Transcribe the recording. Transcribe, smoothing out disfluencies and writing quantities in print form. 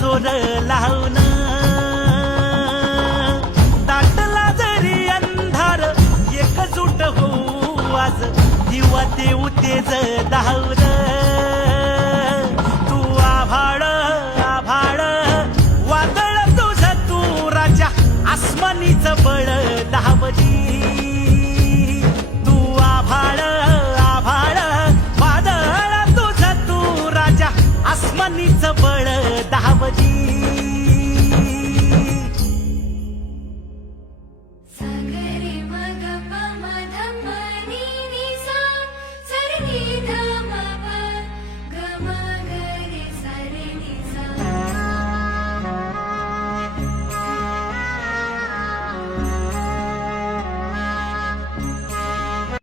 जोर लावून दाटला जरी अंधार एकजूट होऊ आज दिवा देऊ तेज धावून